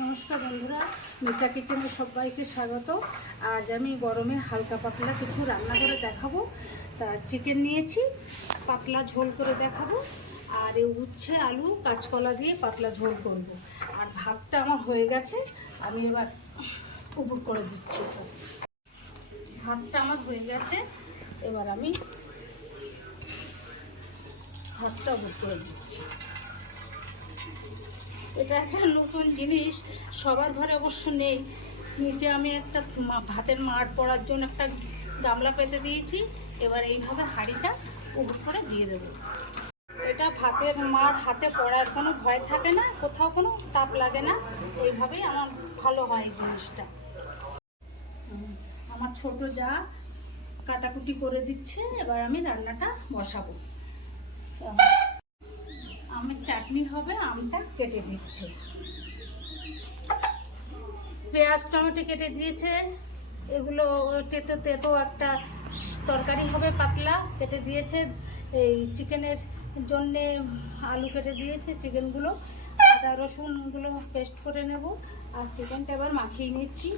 নমস্কার বন্ধুরা, মিতা কিচেনে সবাইকে স্বাগত। আজ আমি গরমে হালকা পাতলা কিছু রান্না করে দেখাবো। তা চিকেন নিয়েছি, পাতলা ঝোল করে দেখাবো। আর এই উচ্ছে আলু কাঁচকলা দিয়ে পাতলা ঝোল করব। আর ভাতটা আমার হয়ে গেছে, আমি এবার উপর করে দিচ্ছি। ভাতটা আমার হয়ে গেছে, এবার আমি ভাতটা উপর করে দিচ্ছি। এটা একটা নতুন জিনিস, সবার ঘরে অবশ্য নেই। নিচে আমি একটা ভাতের মাড় পড়ার জন্য একটা গামলা পেতে দিয়েছি। এবার এইভাবে হাঁড়িটা উপর করে দিয়ে দেবো। এটা ভাতের মাড় হাতে পড়ার কোনো ভয় থাকে না, কোথাও কোনো তাপ লাগে না। এইভাবেই আমার ভালো হয় এই জিনিসটা। আমার ছোট যা কাটাকুটি করে দিচ্ছে, এবার আমি রান্নাটা বসাবো। আমের চাটনি হবে, আমটা কেটে দিচ্ছে। পেঁয়াজ টমেটো কেটে দিয়েছে, এগুলো তেতো তেতো একটা তরকারি হবে পাতলা, কেটে দিয়েছে। এই চিকেনের জন্যে আলু কেটে দিয়েছে, চিকেনগুলো আদা রসুনগুলো পেস্ট করে নেব। আর চিকেনটা এবার মাখিয়ে নিচ্ছি।